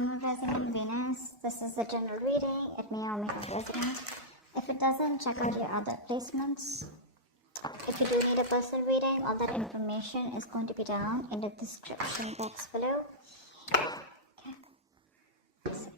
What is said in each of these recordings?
Sun resident, Venus. This is a general reading. It may or may not resonate. If it doesn't, check out your other placements. If you do need a personal reading, all that information is going to be down in the description box below. Okay. So,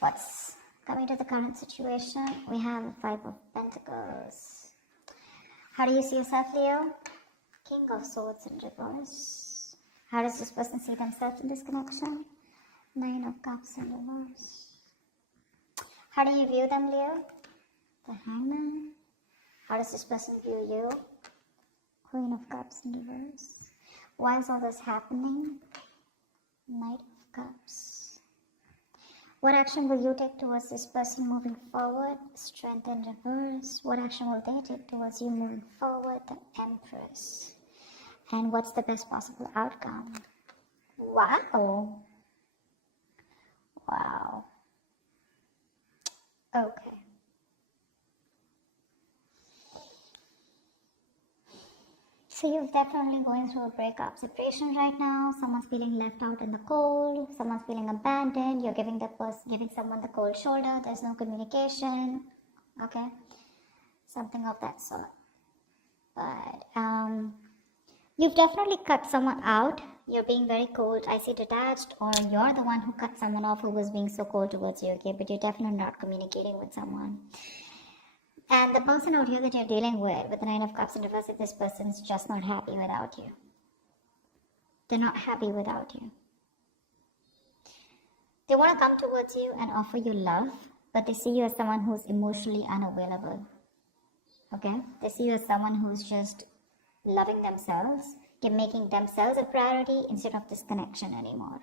what's coming to the current situation? We have the Five of Pentacles. How do you see yourself, Leo? King of Swords in reverse. How does this person see themselves in this connection? Nine of Cups in reverse. How do you view them, Leo? The Hangman. How does this person view you? Queen of Cups in reverse. Why is all this happening? Knight of Cups. What action will you take towards this person moving forward? Strength in reverse. What action will they take towards you moving forward? The Empress. And what's the best possible outcome? Wow. Wow. Okay. So you're definitely going through a breakup separation right now. Someone's feeling left out in the cold. Someone's feeling abandoned. You're giving someone the cold shoulder. There's no communication. Okay, something of that sort. But you've definitely cut someone out. You're being very cold, icy, detached, or you're the one who cut someone off who was being so cold towards you. Okay, but you're definitely not communicating with someone. And the person out here that you're dealing with the Nine of Cups in reverse, if this person's just not happy without you. They're not happy without you. They want to come towards you and offer you love, but they see you as someone who's emotionally unavailable. Okay? They see you as someone who's just loving themselves, making themselves a priority instead of this connection anymore.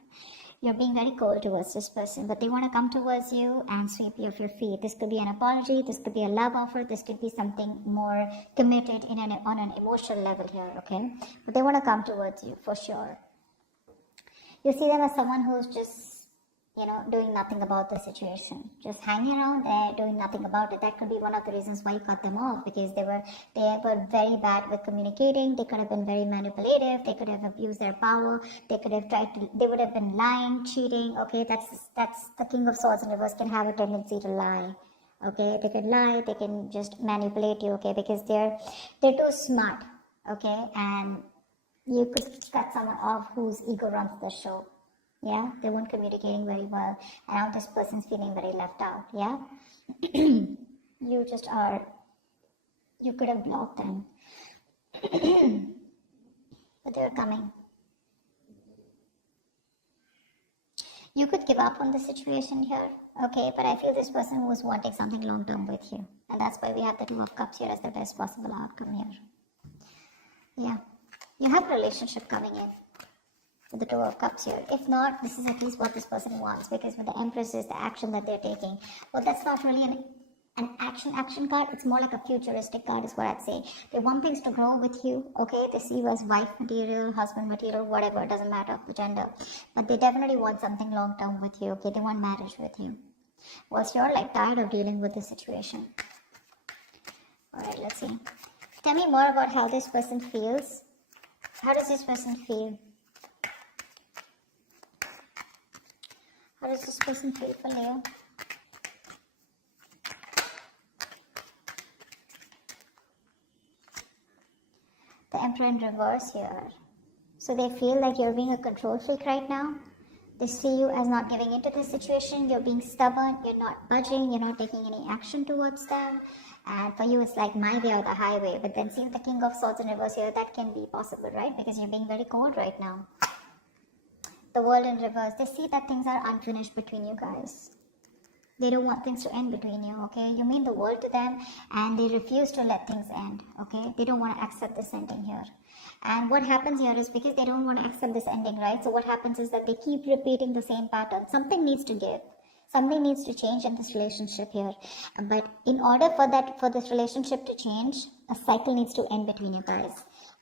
You're being very cold towards this person, but they want to come towards you and sweep you off your feet. This could be an apology, this could be a love offer, this could be something more committed on an emotional level here, okay? But they want to come towards you, for sure. You see them as someone who's just, doing nothing about the situation. Just hanging around there, doing nothing about it. That could be one of the reasons why you cut them off, because they were very bad with communicating. They could have been very manipulative. They could have abused their power. They would have been lying, cheating. Okay, that's the King of Swords in reverse can have a tendency to lie. Okay, they can lie. They can just manipulate you. Okay, because they're too smart. Okay, and you could cut someone off whose ego runs the show. Yeah, they weren't communicating very well, and now this person's feeling very left out. Yeah, you could have blocked them, but they're coming. You could give up on the situation here, okay, but I feel this person was wanting something long term with you, and that's why we have the Two of Cups here as the best possible outcome here. Yeah, you have a relationship coming in with the Two of Cups here. If not, this is at least what this person wants, because with the Empress is the action that they're taking. Well, that's not really an action card. It's more like a futuristic card is what I'd say. They want things to grow with you, okay? They see you as wife material, husband material, whatever. It doesn't matter the gender. But they definitely want something long term with you, okay? They want marriage with you. Well, so you're like tired of dealing with this situation. Alright, let's see. Tell me more about how this person feels. How does this person feel? How does this person feel for Leo? The Emperor in reverse here. So they feel like you're being a control freak right now. They see you as not giving into this situation. You're being stubborn. You're not budging. You're not taking any action towards them. And for you, it's like my way or the highway. But then seeing the King of Swords in reverse here, that can be possible, right? Because you're being very cold right now. The World in reverse, they see that things are unfinished between you guys. They don't want things to end between you, okay? You mean the world to them, and they refuse to let things end, okay? They don't want to accept this ending here. And what happens here is because they don't want to accept this ending, right? So what happens is that they keep repeating the same pattern. Something needs to give. Something needs to change in this relationship here. But in order for this relationship to change, a cycle needs to end between you guys.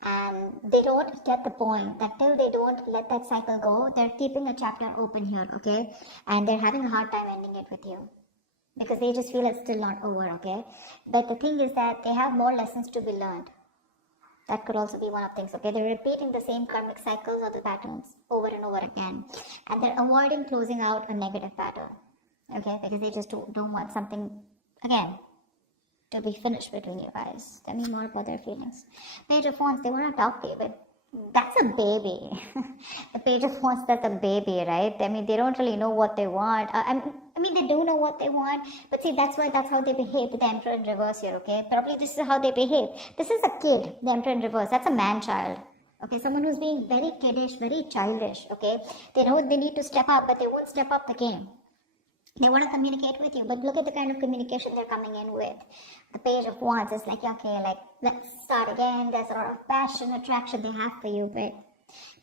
And they don't get the point that till they don't let that cycle go, they're keeping a chapter open here, okay? And they're having a hard time ending it with you, because they just feel it's still not over, okay? But the thing is that they have more lessons to be learned. That could also be one of things, okay? They're repeating the same karmic cycles or the patterns over and over again. And they're avoiding closing out a negative pattern, okay? Because they just don't want something, again, to be finished between you guys. Tell me more about their feelings. Page of Wands, they want to talk to you, but that's a baby. The Page of Wands, that's a baby, right? I mean, they don't really know what they want. I mean, they do know what they want, but see, that's how they behave with the Emperor in reverse here, okay? Probably this is how they behave. This is a kid, the Emperor in reverse. That's a man-child. Okay, someone who's being very kiddish, very childish, okay? They know they need to step up, but they won't step up the game. They want to communicate with you, but look at the kind of communication they're coming in with. The Page of Wands is like, okay, like, let's start again. There's a lot of passion, attraction they have for you, but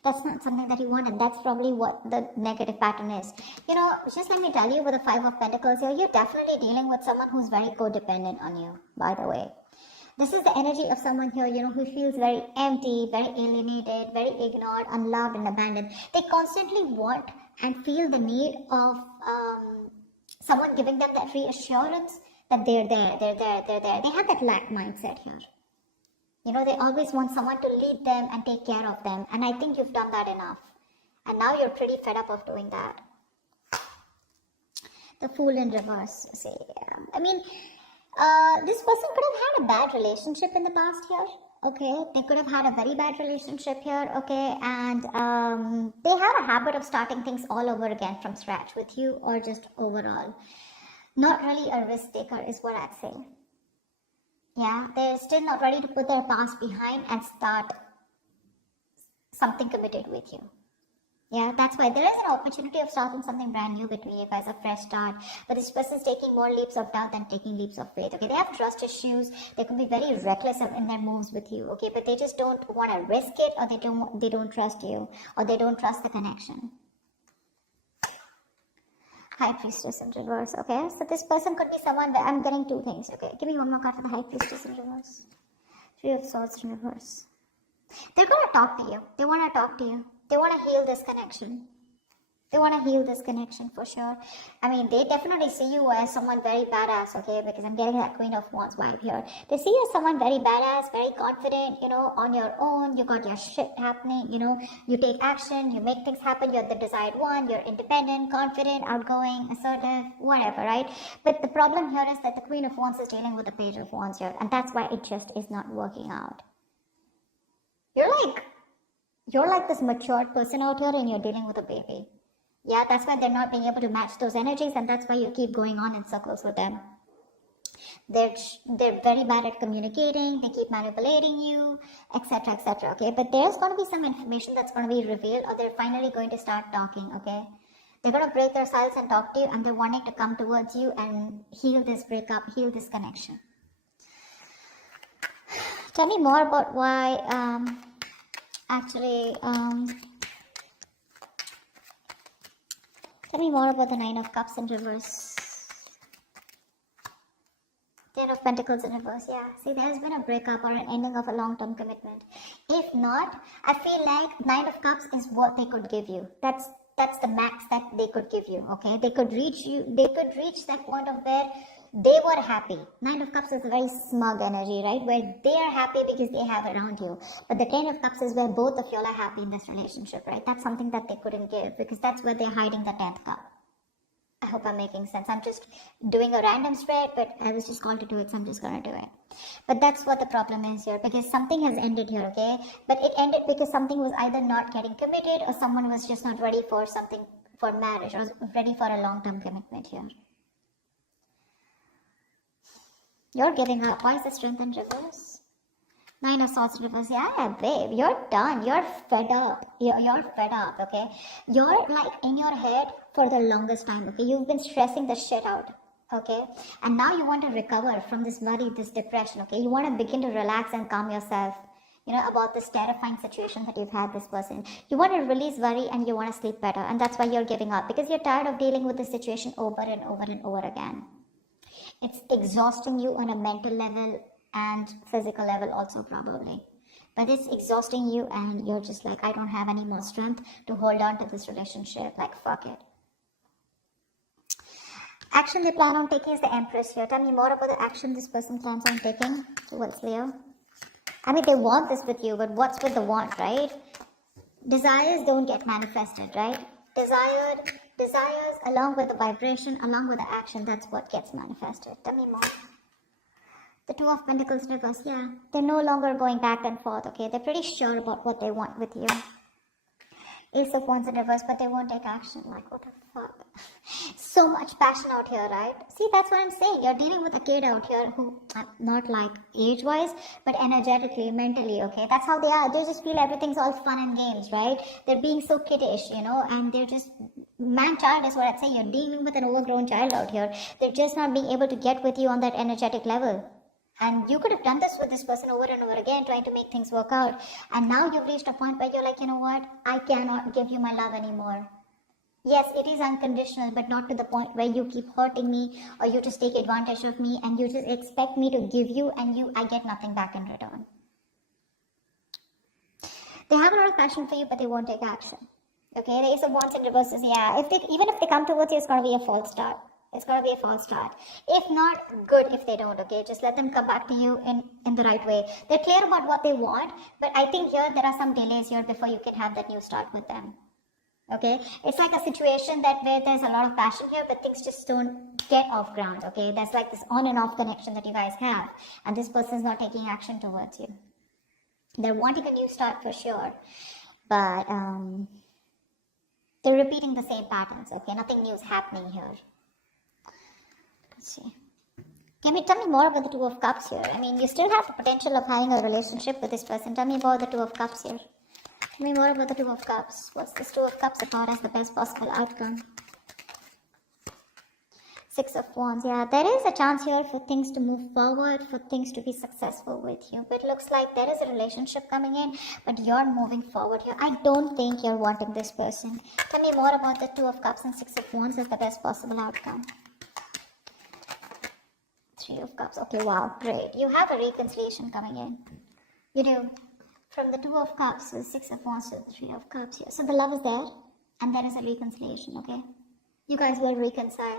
that's not something that you want, and that's probably what the negative pattern is. You know, just let me tell you, with the Five of Pentacles here, you're definitely dealing with someone who's very codependent on you, by the way. This is the energy of someone here, you know, who feels very empty, very alienated, very ignored, unloved, and abandoned. They constantly want and feel the need of someone giving them that reassurance that they're there. They have that lack mindset here. You know, they always want someone to lead them and take care of them. And I think you've done that enough. And now you're pretty fed up of doing that. The Fool in reverse. See, I mean, this person could have had a bad relationship in the past here. Okay, they could have had a very bad relationship here, okay, and they had a habit of starting things all over again from scratch with you, or just overall. Not really a risk taker is what I'd say. Yeah, they're still not ready to put their past behind and start something committed with you. Yeah, that's why there is an opportunity of starting something brand new between you guys, a fresh start. But this person's taking more leaps of doubt than taking leaps of faith. Okay, they have trust issues. They can be very reckless in their moves with you. Okay, but they just don't want to risk it, or they don't trust you, or they don't trust the connection. High Priestess in reverse. Okay, so this person could be someone where I'm getting two things. Okay, give me one more card for the High Priestess in reverse. Three of Swords in reverse. They're going to talk to you. They want to talk to you. They want to heal this connection. They want to heal this connection for sure. I mean, they definitely see you as someone very badass, okay? Because I'm getting that Queen of Wands vibe here. They see you as someone very badass, very confident, you know, on your own. You got your shit happening, you know. You take action, you make things happen. You're the desired one. You're independent, confident, outgoing, assertive, whatever, right? But the problem here is that the Queen of Wands is dealing with the Page of Wands here. And that's why it just is not working out. You're like this matured person out here, and you're dealing with a baby. Yeah, that's why they're not being able to match those energies, and that's why you keep going on in circles with them. They're very bad at communicating. They keep manipulating you, etc., etc. Okay, but there's going to be some information that's going to be revealed, or they're finally going to start talking. Okay, they're going to break their silence and talk to you, and they're wanting to come towards you and heal this breakup, heal this connection. Tell me more about why. Actually, tell me more about the Nine of Cups in reverse. Ten of Pentacles in reverse. Yeah, see, there's been a breakup or an ending of a long-term commitment. If not, I feel like Nine of Cups is what they could give you. That's the max that they could give you, okay? They could reach that point of where they were happy. Nine of Cups is a very smug energy, right? Where they are happy because they have around you. But the Ten of Cups is where both of you are happy in this relationship, right? That's something that they couldn't give, because that's where they're hiding the 10th cup. I hope I'm making sense. I'm just doing a random spread, but I was just called to do it, so I'm just going to do it. But that's what the problem is here, because something has ended here, okay? But it ended because something was either not getting committed, or someone was just not ready for something, for marriage, or ready for a long-term commitment here. You're giving up. Why is the Strength in reverse? Nine of Swords in reverse. Yeah, babe, you're done. You're fed up. You're fed up, okay? You're like in your head for the longest time, okay? You've been stressing the shit out, okay? And now you want to recover from this worry, this depression, okay? You want to begin to relax and calm yourself, you know, about this terrifying situation that you've had this person. You want to release worry, and you want to sleep better. And that's why you're giving up, because you're tired of dealing with this situation over and over and over again. It's exhausting you on a mental level and physical level also, probably. But it's exhausting you, and you're just like, I don't have any more strength to hold on to this relationship. Like, fuck it. Action they plan on taking is the Empress here. Tell me more about the action this person plans on taking towards Leo. I mean, they want this with you, but what's with the want, right? Desires don't get manifested, right? Desires along with the vibration, along with the action, that's what gets manifested. Tell me more. The Two of Pentacles reverse, yeah. They're no longer going back and forth, okay? They're pretty sure about what they want with you. Ace of Wands in reverse, but they won't take action. Like, what the fuck? So much passion out here, right? See, that's what I'm saying. You're dealing with a kid out here who, not like age-wise, but energetically, mentally, okay? That's how they are. They just feel everything's all fun and games, right? They're being so kiddish, you know, and they're just, man-child is what I'd say. You're dealing with an overgrown child out here. They're just not being able to get with you on that energetic level. And you could have done this with this person over and over again, trying to make things work out. And now you've reached a point where you're like, you know what? I cannot give you my love anymore. Yes, it is unconditional, but not to the point where you keep hurting me or you just take advantage of me and you just expect me to give you and I get nothing back in return. They have a lot of passion for you, but they won't take action. Okay, the Ace of Wands in reverse is, yeah, even if they come towards you, it's going to be a false start. It's going to be a false start. If not, good if they don't, okay? Just let them come back to you in the right way. They're clear about what they want, but I think here there are some delays here before you can have that new start with them. Okay? It's like a situation where there's a lot of passion here, but things just don't get off ground, okay? There's like this on and off connection that you guys have, and this person's not taking action towards you. They're wanting a new start for sure, but they're repeating the same patterns, okay? Nothing new is happening here. Let's see. Tell me more about the Two of Cups here. I mean, you still have the potential of having a relationship with this person. Tell me about the Two of Cups here. Tell me more about the Two of Cups. What's this Two of Cups about as the best possible outcome? Six of Wands. Yeah, there is a chance here for things to move forward, for things to be successful with you. But it looks like there is a relationship coming in, but you're moving forward here. I don't think you're wanting this person. Tell me more about the Two of Cups and Six of Wands as the best possible outcome. Three of Cups. Okay, wow, great. You have a reconciliation coming in. You do. From the Two of Cups to the Six of Wands to the Three of Cups here. So the love is there, and there is a reconciliation, okay? You guys will reconcile.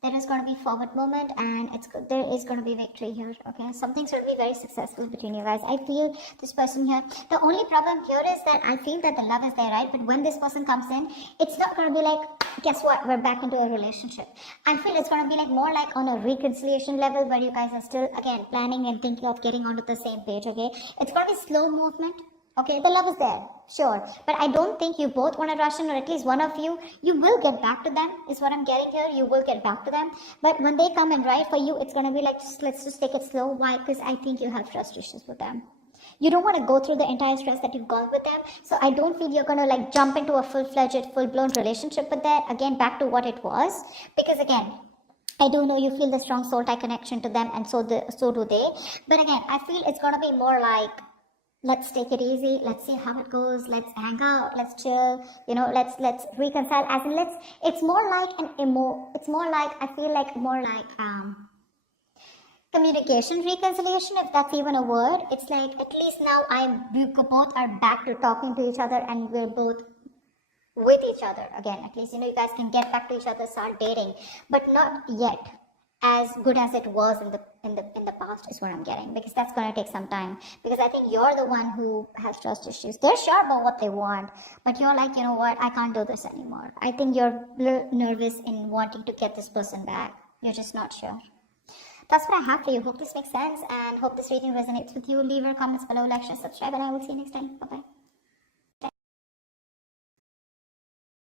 There is going to be forward movement, and there is going to be victory here, okay? Something's going to be very successful between you guys. I feel this person here. The only problem here is that I feel that the love is there, right? But when this person comes in, it's not going to be like, guess what? We're back into a relationship. I feel it's going to be like more like on a reconciliation level where you guys are still, again, planning and thinking of getting onto the same page, okay? It's going to be slow movement. Okay, the love is there, sure. But I don't think you both want to rush in, or at least one of you will get back to them, is what I'm getting here. You will get back to them. But when they come and write for you, it's going to be like, let's just take it slow. Why? Because I think you have trust issues with them. You don't want to go through the entire stress that you've gone with them. So I don't feel you're going to like jump into a full-fledged, full-blown relationship with that. Again, back to what it was. Because again, I do know you feel the strong soul tie connection to them, and so do they. But again, I feel it's going to be more like, let's take it easy, let's see how it goes, let's hang out, let's chill, you know, let's reconcile, as in it's more like I feel like more like communication reconciliation, if that's even a word. It's like, at least now we both are back to talking to each other, and we're both with each other again. At least, you know, you guys can get back to each other, start dating, but not yet as good as it was in the past, is what I'm getting, because that's going to take some time. Because I think you're the one who has trust issues. They're sure about what they want, but you're like, you know what, I can't do this anymore. I think you're a little nervous in wanting to get this person back. You're just not sure. That's what I have for you. Hope this makes sense, and hope this reading resonates with you. Leave your comments below, like, share, subscribe, and I will see you next time. Bye bye.